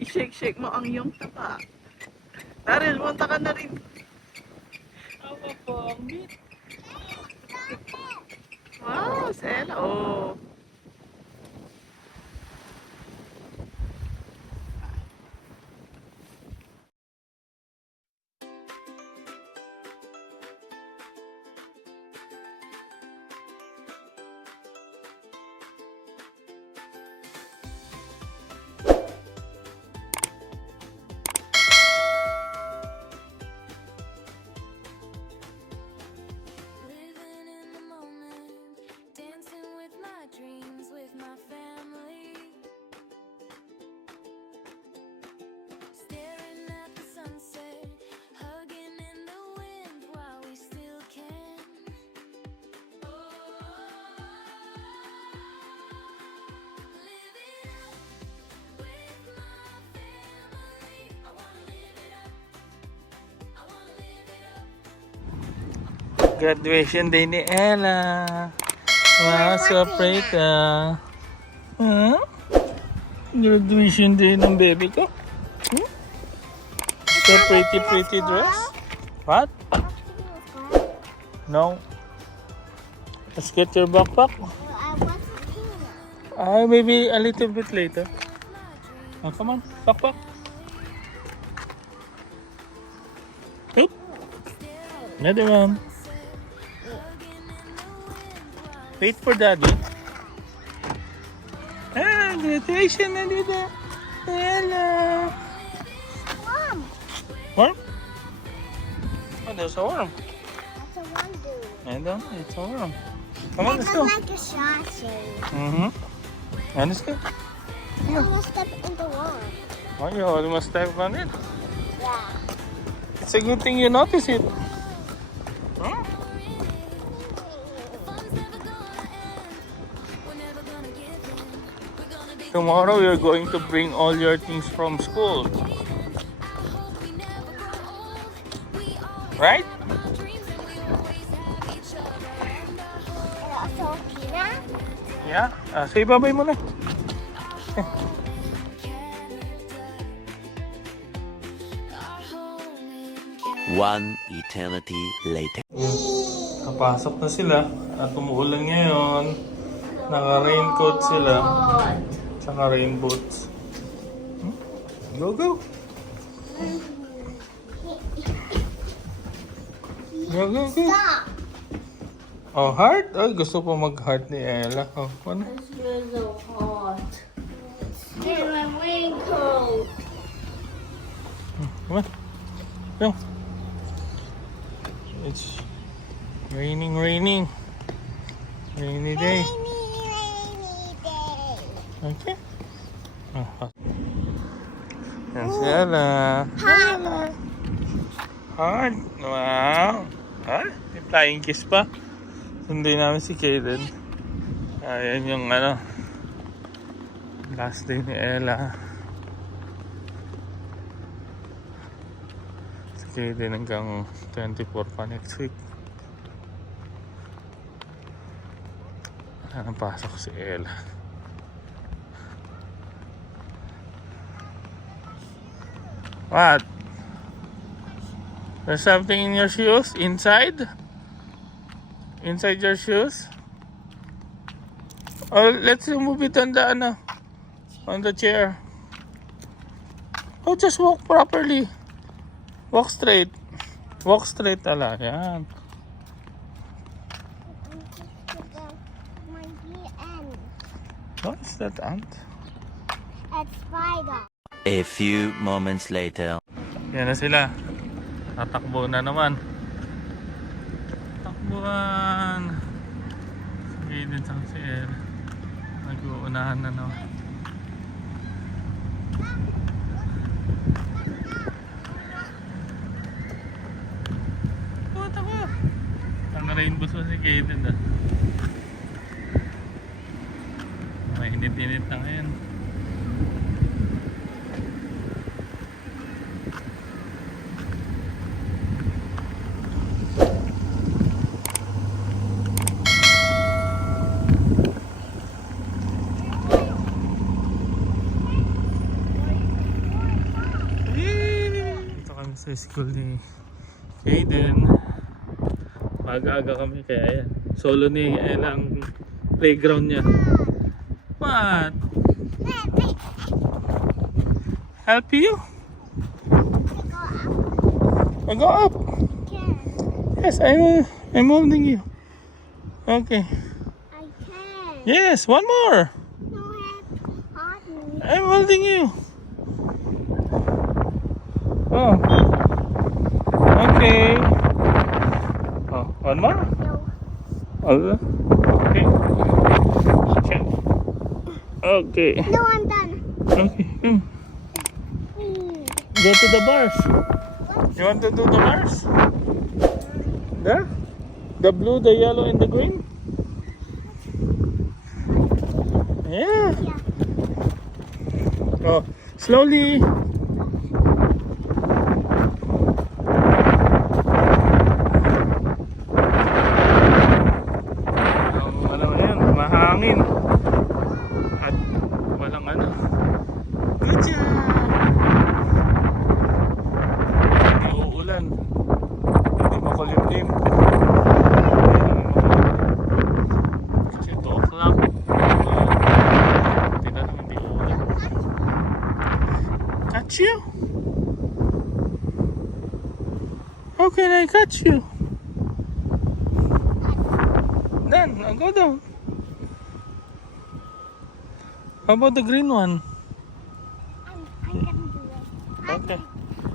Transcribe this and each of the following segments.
I-shake-shake mo ang iyong taba. Daryl, munta ka na rin. Awa po, ang bit. Wow, Sela. Oh. Graduation day ni Ella. Wow, so pretty ka. Huh? Graduation day ng baby ko. Hmm? So pretty dress. What? No. Let's get your backpack. Maybe a little bit later. Oh, come on, backpack. Oop. Another one. Wait for daddy. Graduation na dito. Hello. Worm. Worm? Oh, there's a worm. That's a worm, dude. I don't know, it's a worm. Come on, let's go. Like a sausage. Mm-hmm. And let's go. I'm gonna step in the worm. Oh, you almost stepped on it. Yeah. It's a good thing you notice it. Huh? Tomorrow you're going to bring all your things from school. Right? And also peanut. Yeah. Say bye-bye muna. One eternity later. Napasok na sila at umuulan ngayon. Naka-raincoat sila. Tsaka rain boots. Go, go! Go, go, go! Stop. Oh, heart? Ay, gusto pa mag-heart ni Ella. Oh, ano? It's so hot. Here's my raincoat. Come on. Go. It's raining. Rainy day. Rainy day. Okay. Oh, yan si Ella. Hot. Heart. Wow. Ha? May flying kiss pa. Sunday namin si Kaden. Ayan yung last day ni Ella. Si Kaden hanggang 24 pa next week. Wala nang pasok si Ella. What? There's something in your shoes? Inside? Inside your shoes? Oh, let's move it on the on the chair. Oh, just walk properly. Walk straight. Walk straight ala. Yan. My ant. What is that ant? It's spider. A few moments later. Yan na sila. Tatakbo na naman. Takbuhan. Sige din sa si Ella. Nag-uunahan na naman. Takbo. Ang rainbow sa si Kaden ah. Mainit-init na ngayon. tricycle ni Kaden. Maaga-aga kami kaya yan. Solo ni Ella ang playground niya. What? Help you? I go up. Yes, I'm holding you. Okay. I can. Yes, one more. No, help me. I'm holding you. Oh. Okay. Oh, one more. No. Oh, okay. Check. Okay. No, I'm done. Okay. Go to the bars. You want to do the bars? There? The blue, the yellow, and the green? Yeah. Oh, slowly. Ano mo yan? Mahangin. At walang ano. Good job! Hindi uulan. Hindi makulimlim. Kasi 2 o'clock. Hindi na lang hindi uulan. Catch you? How can I catch you? Then, I'll go down. How about the green one? I'm gonna do it. Okay.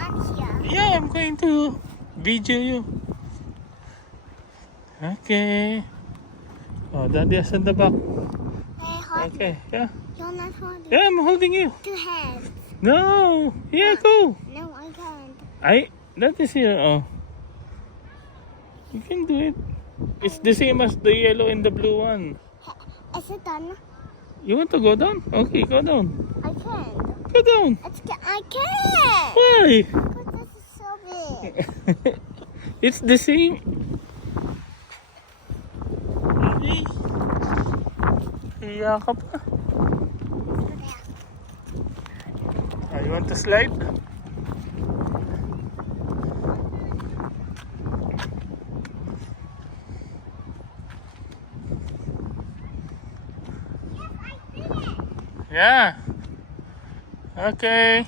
I'm here. Yeah, I'm going to video you. Okay. Oh, Daddy is in the back. Hey, hold. Okay, yeah. You're not holding. Yeah, I'm holding you. 2 hands. No. Yeah, go. No, I can't. That is here. Oh. You can do it. It's the same as the yellow and the blue one. Is it done? You want to go down? Okay, go down. I can't. Go down. I can't. Why? Because this is so big. It's the same. Okay. Iya ka pa. You want to slide? Yeah. Okay.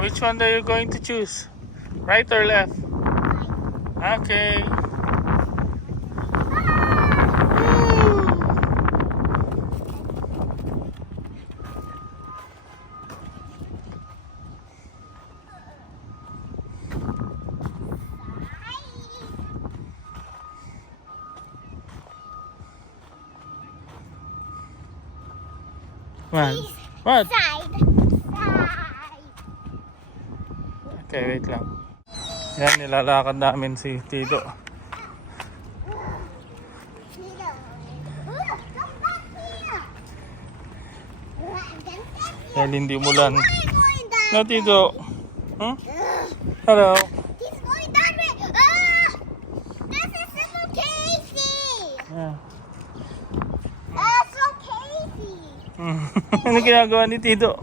Which one are you going to choose? Right or left? Okay. What? Side. Okay, wait lang. Yan, nilalakad namin si Tito. Dahil hindi umulan. No, Tito. Huh? Hello. He's going that way. Ah! This is so crazy. Yeah. That's so crazy. Ano ginagawa ni Tito?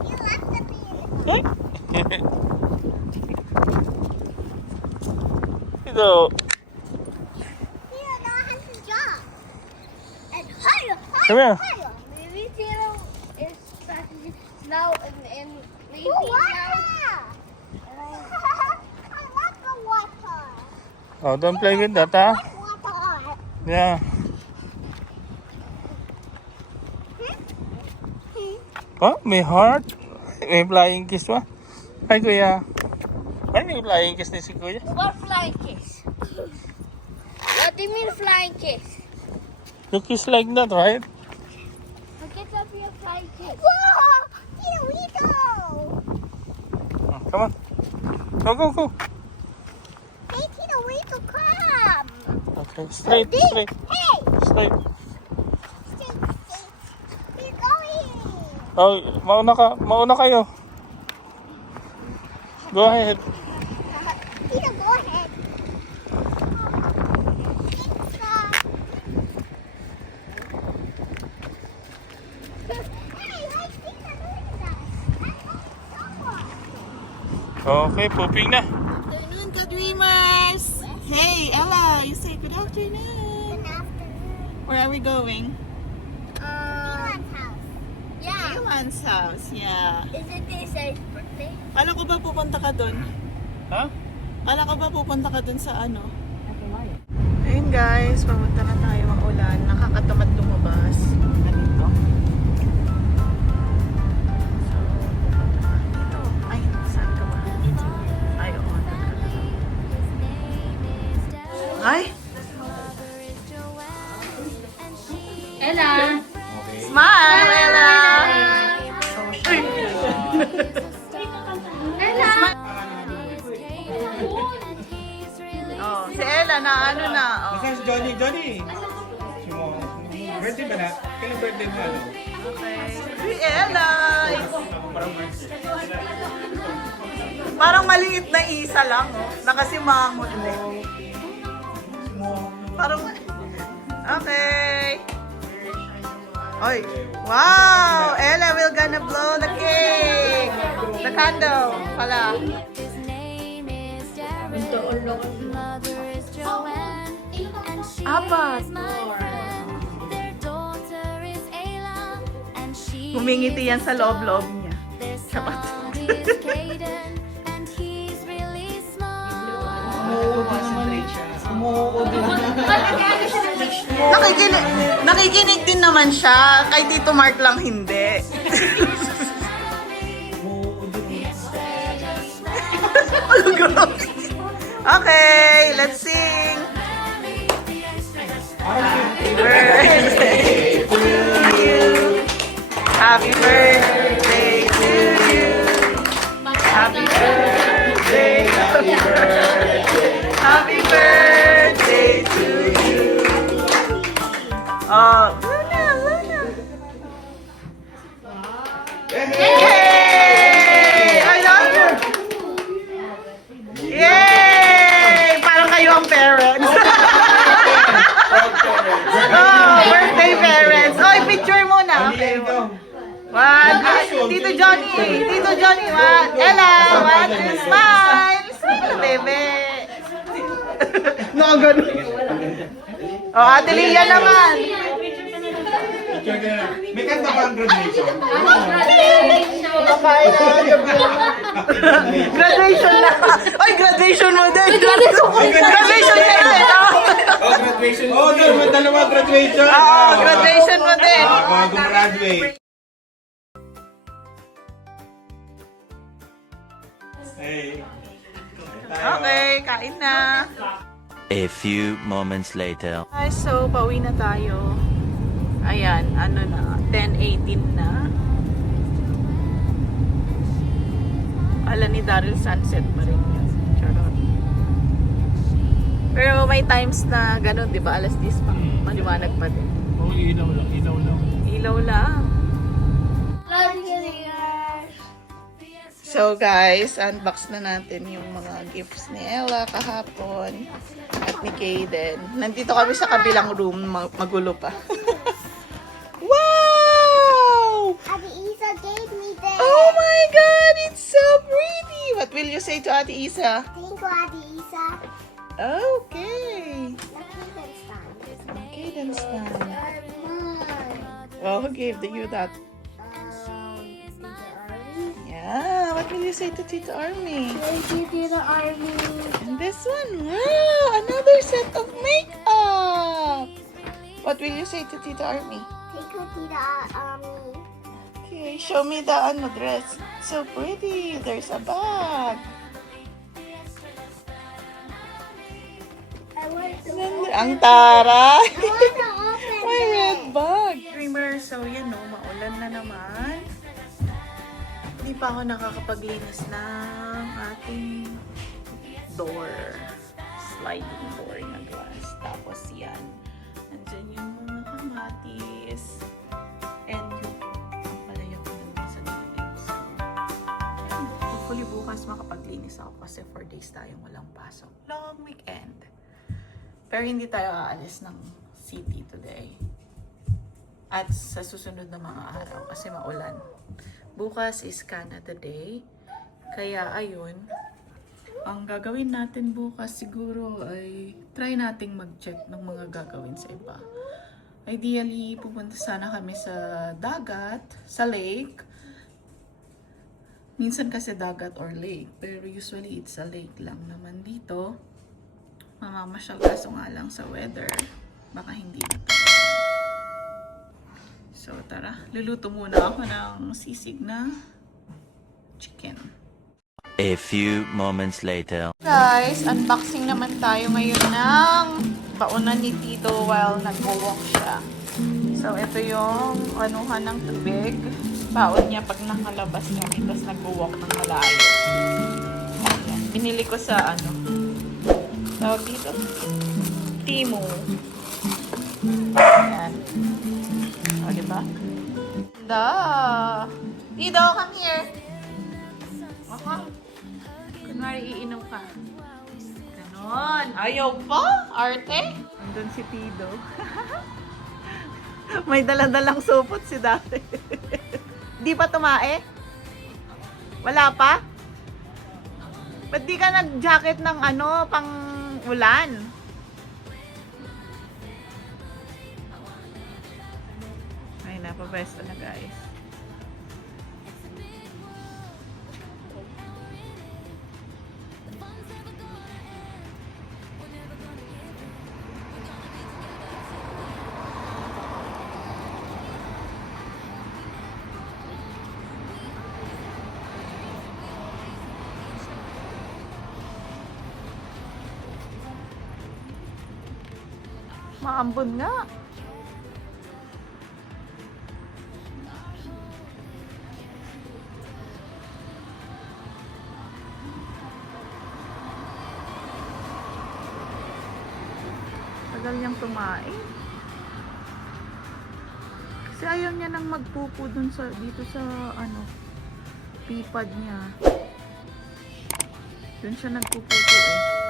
You left the bean. Tito. You don't have to jump. And higher, Come here. higher. Maybe Tito is practicing now and maybe Water. now. I love the water. Oh, don't play with that, ha? Water. Yeah. Oh, may heart. May flying kiss ba? Ay, kuya. Ay, may flying kiss ni si kuya. What flying kiss? What do you mean flying kiss? You kiss like that, right? Forget to be a flying kiss. Whoa! Here we go. Oh, come on. Go, go, go. Hey, Tito, we to come. Okay, straight, straight, Hey, straight. stay. We're going. Oh, mauna kayo. Go ahead. Tito, go ahead. Okay, pooping na. Afternoon, ka-dreamers! Hey, Ella, you say good afternoon. Good afternoon. Where are we going? Milan's house. Yeah. Iwan's house, yeah. Is it his birthday? Kala ko ba pupunta ka doon? Ha? Kala ko ba pupunta ka doon sa ano? Ayun guys, papunta na tayo ang ulan. Nakakatamad lumabas. Ganito. So, pupunta na dito. Ay, saan ka ba? Ay, oo. Ay! Ella. Smile, Ella! Oh, si Ella na ano na. Oh. Nasaan si Johnny? Johnny! Birthday ba na? Kailan birthday mo ano? Si Ella! Parang maliit na isa lang, oh. Nakasimangot eh. Parang... Okay. Oy. Wow! Ella will gonna blow the cake! The candle pala. Apat. Humingiti yan sa loob-loob niya. Sapat. Nakikinig din naman siya. Kay Tito Mark lang hindi. Okay, let's sing. Happy birthday to you. Happy birthday to you. Happy birthday, happy birthday, happy birthday to you. Oh, Luna, Luna. Yay! I love you. Yay! Parang kayo ang parents. Oh, birthday parents. Oy, picture muna. Okay. One, Tito Johnny. Tito Johnny, one. Ella, one, two, smile. Smile, bebe. No, ganun. Oh, Ate Lia naman. May kanta ba ang graduation? Graduation na. Ay, graduation mo din. Graduation ka din. Oh, graduation. Oh, dalawa graduation. Oo, graduation mo din. Bago graduate. Hey. Okay, kain na. A few moments later. Guys, so pauwi na tayo. Ayan, ano na, 10:18 na. Ala ni Daryl, sunset pa rin yan. Charot. Pero may times na ganun, di ba? Alas 10 pa. Maliwanag pa din. Oh, ilaw lang, ilaw lang. Ilaw lang. So guys, unbox na natin yung mga gifts ni Ella kahapon at ni Kaden. Nandito kami sa kabilang room, magulo pa. Wow! Ate Isa gave me this. Oh my God, it's so pretty! What will you say to Ate Isa? Thank you, Ate Isa. Okay. Kaden Stein. Kaden style. Oh, who gave you that? Tita Army. Yeah, what will you say to Tita Army? Thank you, Tita Army. And this one, wow, another set of makeup. What will you say to Tita Army? Thank you, Tita Army. Okay, show me the dress. So pretty. There's a bag. I want to Ang taray. open May it. red bag. Dreamer, so yan no, maulan na naman. Hindi pa ako nakakapaglinis ng ating door. Sliding door na glass. Tapos yan. Nandyan yung mga kamatis. And yung palayok na sa gilid. So, yan. Hopefully bukas makapaglinis ako kasi 4 days tayong walang pasok. Long weekend. Pero hindi tayo aalis ng city today. At sa susunod na mga araw kasi maulan. Bukas is Canada Day. Kaya ayun, ang gagawin natin bukas siguro ay try nating mag-check ng mga gagawin sa iba. Ideally, pupunta sana kami sa dagat, sa lake. Minsan kasi dagat or lake, pero usually it's a lake lang naman dito. Mamamasyal kaso nga lang sa weather. Baka hindi na to. So tara, luluto muna ako ng sisig na chicken. A few moments later. Guys, unboxing naman tayo ngayon ng baunan ni Tito while nag-walk siya. So ito yung anuhan ng tubig. Baon niya pag nakalabas kami, tapos nag-walk ng malayo. Ayan. Binili ko sa ano, tawag dito, Temu. Ayan. O, diba? Da! Tito, come here! Aha. Kunwari iinom ka. Ganon. Ayaw pa? Arte? Andun si Tito. May daladalang supot si dati. Di pa tumae? Wala pa? Ba't di ka nag-jacket ng ano, pang ulan? Ay, napabesto na guys. Maambon nga. Tagal niyang tumae. Kasi ayaw niya nang magpupo dun sa, dito sa ano, pipad niya. Dun siya nagpupupo eh.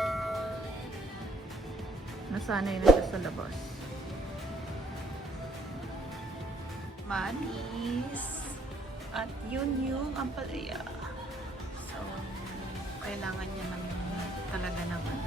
Nasanay na siya sa labas. Manis. At yun yung ampalaya. So, kailangan niya ng talaga ng ano,